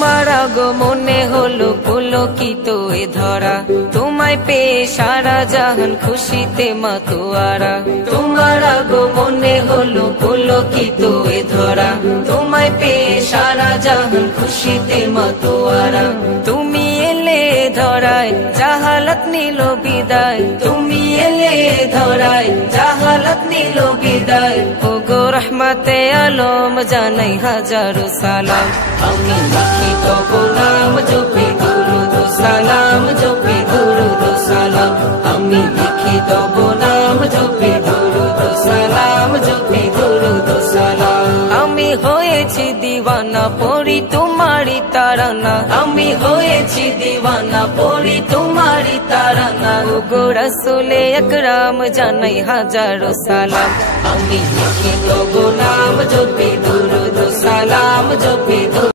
তোমার আগমনে হলো পুলকিত এ ধরা, তোমায় পেয়ে সারা জাহান খুশিতে মাতোয়ারা। তোমার আগমনে হলো পুলকিত এ ধরা, তোমায় পেয়ে সারা জাহান খুশিতে মাতোয়ারা। তুমি এলে ধরায় জাহালাত নিল বিদায়, তুমি এলে ধরায় জাহালাত নিল বিদায়। ওগো রহমতে আলম জানাই হাজারো সালাম, আমি লিখি তব নাম জপি দুরুদ সালাম, জপি দুরুদ সালাম। আমি লিখি তব নাম জপি দুরুদ সালাম, জপি দুরুদ সালাম। আমি হয়েছি দিওয়ানা পড়ি তোমারি তারানা, আমি হয়েছি দিওয়ানা পড়ি তোমারি তারানা। ওগো রাসূলে আকরাম জানাই হাজারো সালাম, আমি লিখি তব নাম জপি দুরুদ সালাম, জপি